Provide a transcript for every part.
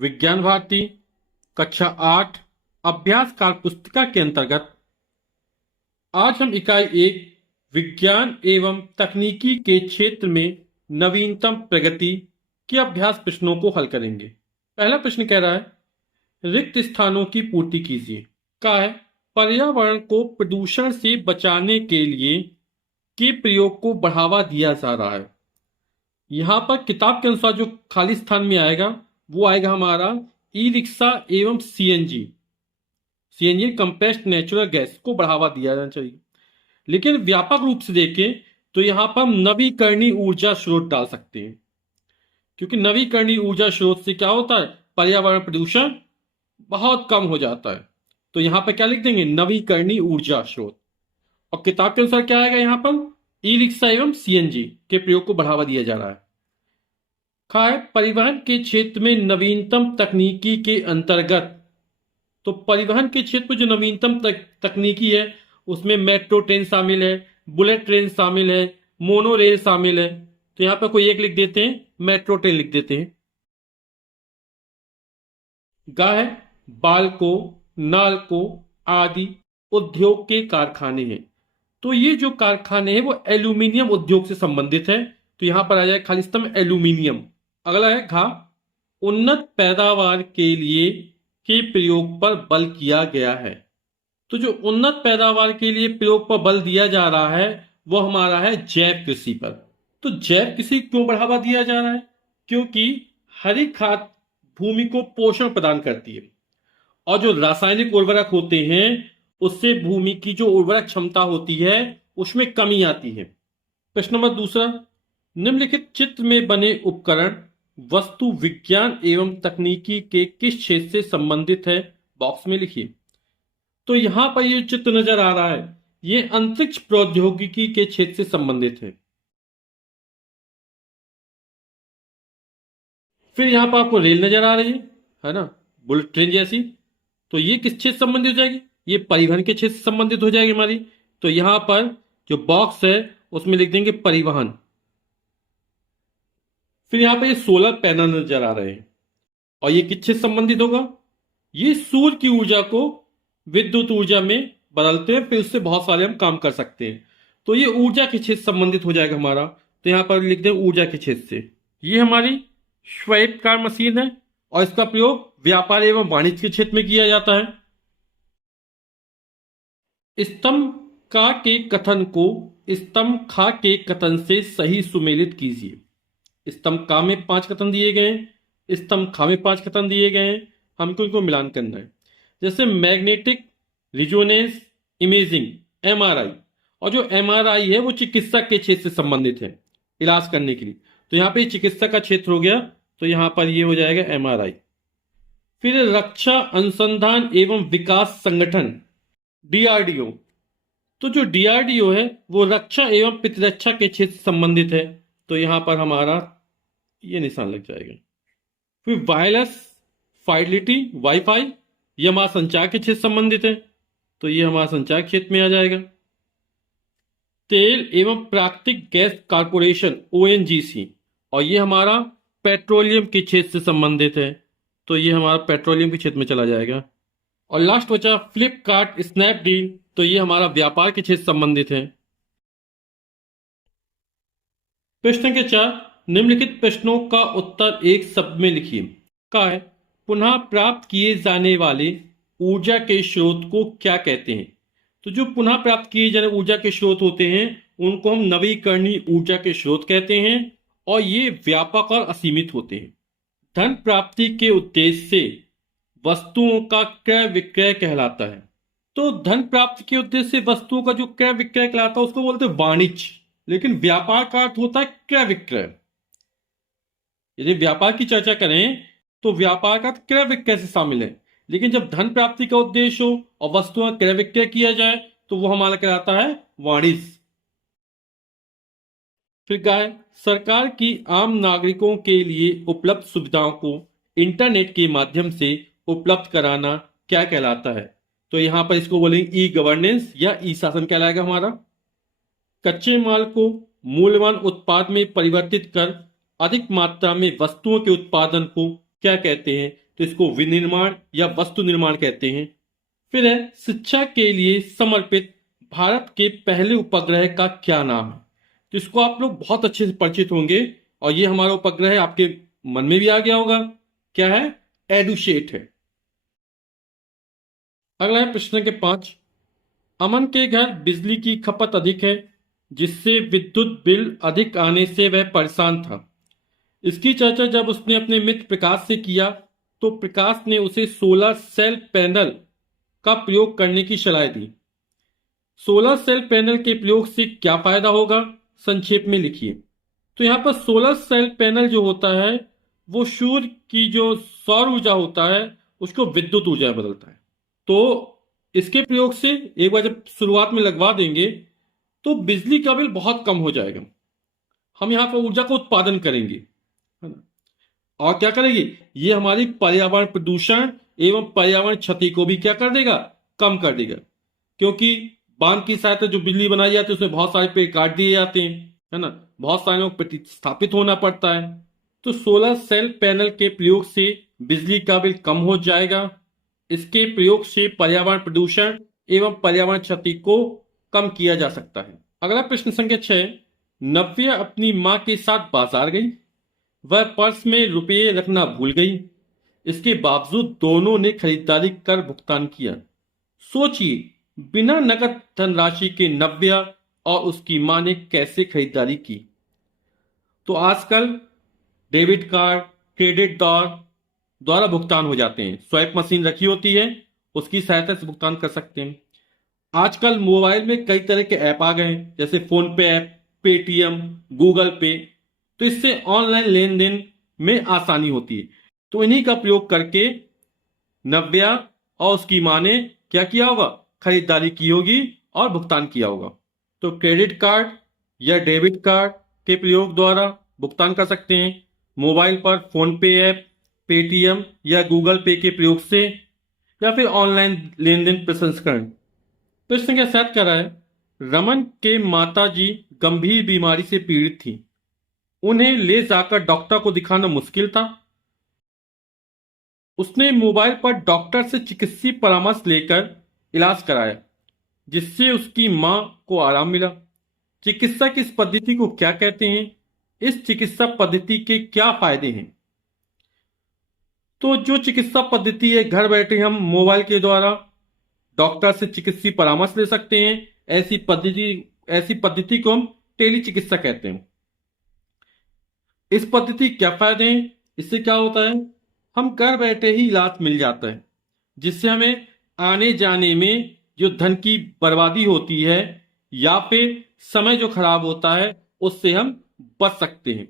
विज्ञान भारती कक्षा 8 अभ्यास कार्य पुस्तिका के अंतर्गत आज हम इकाई 1 विज्ञान एवं तकनीकी के क्षेत्र में नवीनतम प्रगति के अभ्यास प्रश्नों को हल करेंगे। पहला प्रश्न कह रहा है रिक्त स्थानों की पूर्ति कीजिए। का है पर्यावरण को प्रदूषण से बचाने के लिए के प्रयोग को बढ़ावा दिया जा रहा है। यहां पर किताब के अनुसार जो खाली स्थान में आएगा वो आएगा हमारा ई रिक्शा एवं CNG. CNG compressed natural gas को बढ़ावा दिया जाना चाहिए। लेकिन व्यापक रूप से देखें तो यहां पर हम नवीकरणीय ऊर्जा स्रोत डाल सकते हैं, क्योंकि नवीकरणीय ऊर्जा स्रोत से क्या होता है, पर्यावरण प्रदूषण बहुत कम हो जाता है। तो यहां पर क्या लिख देंगे, नवीकरणीय ऊर्जा स्रोत। और किताब के अनुसार क्या आएगा, यहां पर ई रिक्शा एवं सीएनजी के प्रयोग को बढ़ावा दिया जा रहा है। खा है परिवहन के क्षेत्र में नवीनतम तकनीकी के अंतर्गत। तो परिवहन के क्षेत्र में जो नवीनतम तकनीकी है उसमें मेट्रो ट्रेन शामिल है, बुलेट ट्रेन शामिल है, मोनो रेल शामिल है। तो यहां पर कोई एक लिख देते हैं, मेट्रो ट्रेन लिख देते हैं। गा है बाल्को नाल्को आदि उद्योग के कारखाने हैं। तो ये जो कारखाने हैं वो एल्यूमिनियम उद्योग से संबंधित है। तो यहां पर आ जाए खाली स्तंभ एल्यूमिनियम। अगला है घा उन्नत पैदावार के लिए के प्रयोग पर बल किया गया है। तो जो उन्नत पैदावार के लिए प्रयोग पर बल दिया जा रहा है वो हमारा है जैव कृषि पर। तो जैव कृषि क्यों बढ़ावा दिया जा रहा है, क्योंकि हरी खाद भूमि को पोषण प्रदान करती है और जो रासायनिक उर्वरक होते हैं उससे भूमि की जो उर्वरक क्षमता होती है उसमें कमी आती है। प्रश्न नंबर दूसरा, निम्नलिखित चित्र में बने उपकरण वस्तु विज्ञान एवं तकनीकी के किस क्षेत्र से संबंधित है, बॉक्स में लिखिए। तो यहां पर ये चित्र नजर आ रहा है ये अंतरिक्ष प्रौद्योगिकी के क्षेत्र से संबंधित है। फिर यहां पर आपको रेल नजर आ रही है ना, बुलेट ट्रेन जैसी। तो ये किस क्षेत्र से संबंधित हो जाएगी, ये परिवहन के क्षेत्र से संबंधित हो जाएगी हमारी। तो यहां पर जो बॉक्स है उसमें लिख देंगे परिवहन। फिर यहां पर ये सोलर पैनल नजर आ रहे हैं और ये किस क्षेत्र से संबंधित होगा, ये सूर्य की ऊर्जा को विद्युत ऊर्जा में बदलते हैं, फिर उससे बहुत सारे हम काम कर सकते हैं। तो ये ऊर्जा के क्षेत्र से संबंधित हो जाएगा हमारा। तो यहां पर लिख दें ऊर्जा के क्षेत्र से। ये हमारी स्वायत्त कार मशीन है और इसका प्रयोग व्यापार एवं वाणिज्य के क्षेत्र में किया जाता है। स्तंभ का के कथन को स्तंभ खा के कथन से सही सुमेलित कीजिए। स्तंभ का में 5 कथन दिए गए हैं, स्तंभ खा में 5 कथन दिए गए हैं, हमको इनको मिलान करना है। जैसे मैग्नेटिक रिजोनेंस इमेजिंग एमआरआई, और जो एमआरआई है वो चिकित्सा के क्षेत्र से संबंधित है, इलाज करने के लिए। तो यहां पे चिकित्सा का क्षेत्र हो गया, तो यहां पर ये हो जाएगा एमआरआई। फिर रक्षा अनुसंधान एवं विकास संगठन डीआरडीओ। तो जो डीआरडीओ है वो रक्षा एवं प्रतिरक्षा के क्षेत्र से संबंधित है। तो यहां पर हमारा ये निशान लग जाएगा। फिर वायरलेस फाइडेलिटी वाईफाई, ये हमारा संचार के क्षेत्र से संबंधित है। तो ये हमारा संचार क्षेत्र में आ जाएगा। तेल एवं प्राकृतिक गैस कारपोरेशन ओएनजीसी, और ये हमारा पेट्रोलियम के क्षेत्र से संबंधित है। तो ये हमारा पेट्रोलियम के क्षेत्र में चला जाएगा। और लास्ट बचा फ्लिपकार्ट स्नैपडील, तो ये हमारा व्यापार के क्षेत्र से संबंधित है। प्रश्न के 4, निम्नलिखित प्रश्नों का उत्तर एक शब्द में लिखिए। का है पुनः प्राप्त किए जाने वाले ऊर्जा के स्रोत को क्या कहते हैं। तो जो पुनः प्राप्त किए जाने ऊर्जा के स्रोत होते हैं उनको हम नवीकरणीय ऊर्जा के स्रोत कहते हैं और ये व्यापक और असीमित होते हैं। धन प्राप्ति के उद्देश्य से वस्तुओं का क्रय विक्रय कहलाता है। तो धन प्राप्ति के उद्देश्य से वस्तुओं का जो क्रय विक्रय कहलाता है उसको बोलते हैं वाणिज्य, लेकिन व्यापार का अर्थ होता है क्रय विक्रय। यदि व्यापार की चर्चा करें तो व्यापार का क्रय विक्रय से शामिल है, लेकिन जब धन प्राप्ति का उद्देश्य हो और वस्तुओं का क्रय विक्रय किया जाए तो वो हमारा कहलाता है वाणिज्य। फिर क्या है सरकार की आम नागरिकों के लिए उपलब्ध सुविधाओं को इंटरनेट के माध्यम से उपलब्ध कराना क्या कहलाता है। तो यहां पर इसको बोलेंगे ई गवर्नेंस या ई शासन कहलाएगा हमारा। कच्चे माल को मूल्यवान उत्पाद में परिवर्तित कर अधिक मात्रा में वस्तुओं के उत्पादन को क्या कहते हैं। तो इसको विनिर्माण या वस्तु निर्माण कहते हैं। फिर है शिक्षा के लिए समर्पित भारत के पहले उपग्रह का क्या नाम है। तो इसको आप लोग बहुत अच्छे से परिचित होंगे और ये हमारा उपग्रह आपके मन में भी आ गया होगा, क्या है, एडुसेट है। अगला है प्रश्न के 5। अमन के घर बिजली की खपत अधिक है, जिससे विद्युत बिल अधिक आने से वह परेशान था। इसकी चर्चा जब उसने अपने मित्र प्रकाश से किया तो प्रकाश ने उसे सोलर सेल पैनल का प्रयोग करने की सलाह दी। सोलर सेल पैनल के प्रयोग से क्या फायदा होगा, संक्षेप में लिखिए। तो यहां पर सोलर सेल पैनल जो होता है वो सूर्य की जो सौर ऊर्जा होता है उसको विद्युत ऊर्जा में बदलता है। तो इसके प्रयोग से एक बार जब शुरुआत में लगवा देंगे तो बिजली का बिल बहुत कम हो जाएगा। हम यहाँ पर ऊर्जा का उत्पादन करेंगे, है ना। और क्या करेंगे, ये हमारी पर्यावरण प्रदूषण एवं पर्यावरण क्षति को भी क्या कर देगा, कम कर देगा। क्योंकि बांध की सहायता जो बिजली बनाई जाती है उसमें बहुत सारे पेड़ काट दिए जाते हैं, है ना, बहुत सारे लोग प्रतिस्थापित होना पड़ता है। तो सोलर सेल पैनल के प्रयोग से बिजली का बिल कम हो जाएगा। इसके प्रयोग से पर्यावरण प्रदूषण एवं पर्यावरण क्षति को कम किया जा सकता है। अगला प्रश्न संख्या 6। नव्या अपनी मां के साथ बाजार गई। वह पर्स में रुपये रखना भूल गई। इसके बावजूद दोनों ने खरीदारी कर भुगतान किया। सोचिए, बिना नकद धनराशि के नव्या और उसकी मां ने कैसे खरीदारी की। तो आजकल डेबिट कार्ड, क्रेडिट द्वारा भुगतान हो जाते हैं। स्वाइप मशीन रखी होती है, उसकी सहायता से भुगतान कर सकते हैं। आजकल मोबाइल में कई तरह के ऐप आ गए हैं, जैसे फोन पे ऐप, पेटीएम, गूगल पे। तो इससे ऑनलाइन लेन देन में आसानी होती है। तो इन्हीं का प्रयोग करके नव्या और उसकी मां ने क्या किया होगा, खरीदारी की होगी और भुगतान किया होगा। तो क्रेडिट कार्ड या डेबिट कार्ड के प्रयोग द्वारा भुगतान कर सकते हैं। मोबाइल पर फोन पे ऐप, पेटीएम या गूगल पे के प्रयोग से, या फिर ऑनलाइन लेन देन प्रसंस्करण। प्रश्न संख्या 7 कह रहा है, रमन के माताजी गंभीर बीमारी से पीड़ित थी। उन्हें ले जाकर डॉक्टर को दिखाना मुश्किल था। उसने मोबाइल पर डॉक्टर से चिकित्सीय परामर्श लेकर इलाज कराया, जिससे उसकी मां को आराम मिला। चिकित्सक इस पद्धति को क्या कहते हैं, इस चिकित्सा पद्धति के क्या फायदे हैं। तो जो चिकित्सा पद्धति है, घर बैठे हम मोबाइल के द्वारा डॉक्टर से चिकित्सीय परामर्श ले सकते हैं। ऐसी पद्धति को हम टेली चिकित्सा कहते हैं। इस पद्धति क्या फायदे हैं, इससे क्या होता है, हम घर बैठे ही इलाज मिल जाता है, जिससे हमें आने जाने में जो धन की बर्बादी होती है या फिर समय जो खराब होता है उससे हम बच सकते हैं।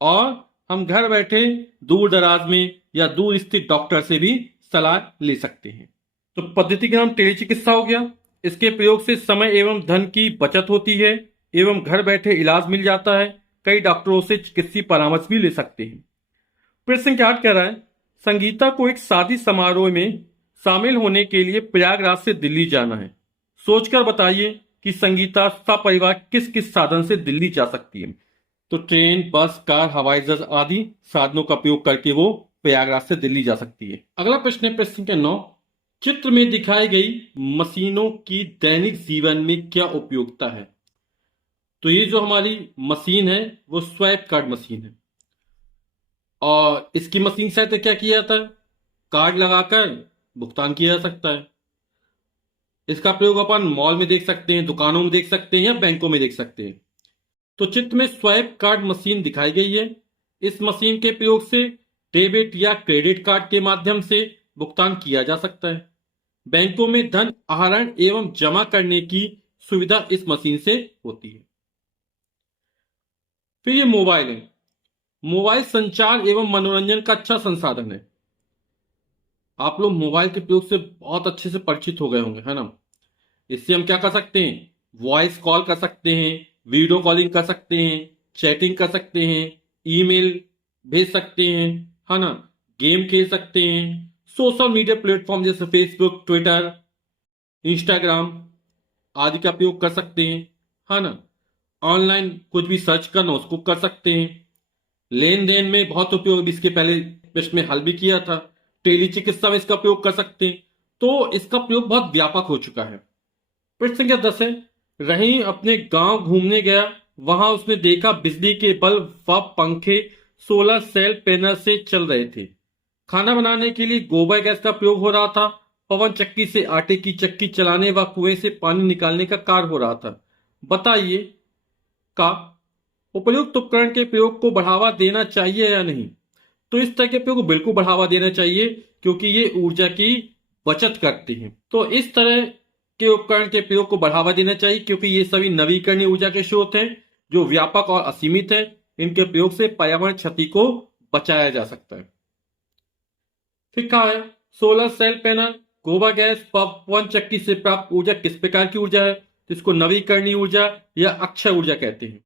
और हम घर बैठे दूर दराज में या दूर स्थित डॉक्टर से भी सलाह ले सकते हैं। तो पद्धति का नाम टेली चिकित्सा हो गया। इसके प्रयोग से समय एवं धन की बचत होती है एवं घर बैठे इलाज मिल जाता है। कई डॉक्टरों से चिकित्सीय परामर्श भी ले सकते हैं। प्रश्न संख्या 8 कह रहा है, संगीता को एक शादी समारोह में शामिल होने के लिए प्रयागराज से दिल्ली जाना है। सोचकर बताइए कि संगीता सपरिवार किस किस साधन से दिल्ली जा सकती है। तो ट्रेन, बस, कार, हवाई जहाज आदि साधनों का प्रयोग करके वो प्रयागराज से दिल्ली जा सकती है। अगला प्रश्न है प्रश्न संख्या 9। चित्र में दिखाई गई मशीनों की दैनिक जीवन में क्या उपयोगिता है। तो ये जो हमारी मशीन है वो स्वाइप कार्ड मशीन है। और इसकी मशीन से क्या किया जाता है, कार्ड लगाकर भुगतान किया जा सकता है। इसका प्रयोग अपन मॉल में देख सकते हैं, दुकानों में देख सकते हैं या बैंकों में देख सकते हैं। तो चित्र में स्वाइप कार्ड मशीन दिखाई गई है। इस मशीन के प्रयोग से डेबिट या क्रेडिट कार्ड के माध्यम से भुगतान किया जा सकता है। बैंकों में धन आहरण एवं जमा करने की सुविधा इस मशीन से होती है। फिर ये मोबाइल है। मोबाइल संचार एवं मनोरंजन का अच्छा संसाधन है। आप लोग मोबाइल के प्रयोग से बहुत अच्छे से परिचित हो गए होंगे, है ना। इससे हम क्या कर सकते हैं, वॉइस कॉल कर सकते हैं, वीडियो कॉलिंग कर सकते हैं, चैटिंग कर सकते हैं, ईमेल भेज सकते हैं, है ना, गेम खेल सकते हैं, सोशल मीडिया प्लेटफॉर्म जैसे फेसबुक, ट्विटर, इंस्टाग्राम आदि का प्रयोग कर सकते हैं, है ना। ऑनलाइन कुछ भी सर्च करना उसको कर सकते हैं। लेन देन में बहुत उपयोग, इसके पहले प्रश्न में हल भी किया था। टेली चिकित्सा में इसका प्रयोग कर सकते हैं। तो इसका प्रयोग बहुत व्यापक हो चुका है। प्रश्न संख्या 10 है, रहीम अपने गांव घूमने गया, वहां उसने देखा बिजली के बल्ब व पंखे सोलर सेल पैनल से चल रहे थे। खाना बनाने के लिए गोबर गैस का प्रयोग हो रहा था। पवन चक्की से आटे की चक्की चलाने व कुएं से पानी निकालने का कार्य हो रहा था। बताइए का उपयुक्त उपकरण के प्रयोग को बढ़ावा देना चाहिए या नहीं। तो इस तरह के प्रयोग को बिल्कुल बढ़ावा देना चाहिए, क्योंकि ये ऊर्जा की बचत करती हैं। तो इस तरह के उपकरण के प्रयोग को बढ़ावा देना चाहिए, क्योंकि ये सभी नवीकरणीय ऊर्जा के स्रोत हैं जो व्यापक और असीमित है। इनके प्रयोग से पर्यावरण क्षति को बचाया जा सकता है। फिर कहा है, सोलर सेल पैनल, गोबर गैस, पवन चक्की से प्राप्त ऊर्जा किस प्रकार की ऊर्जा है। इसको नवीकरणीय ऊर्जा या अक्षय ऊर्जा कहते हैं।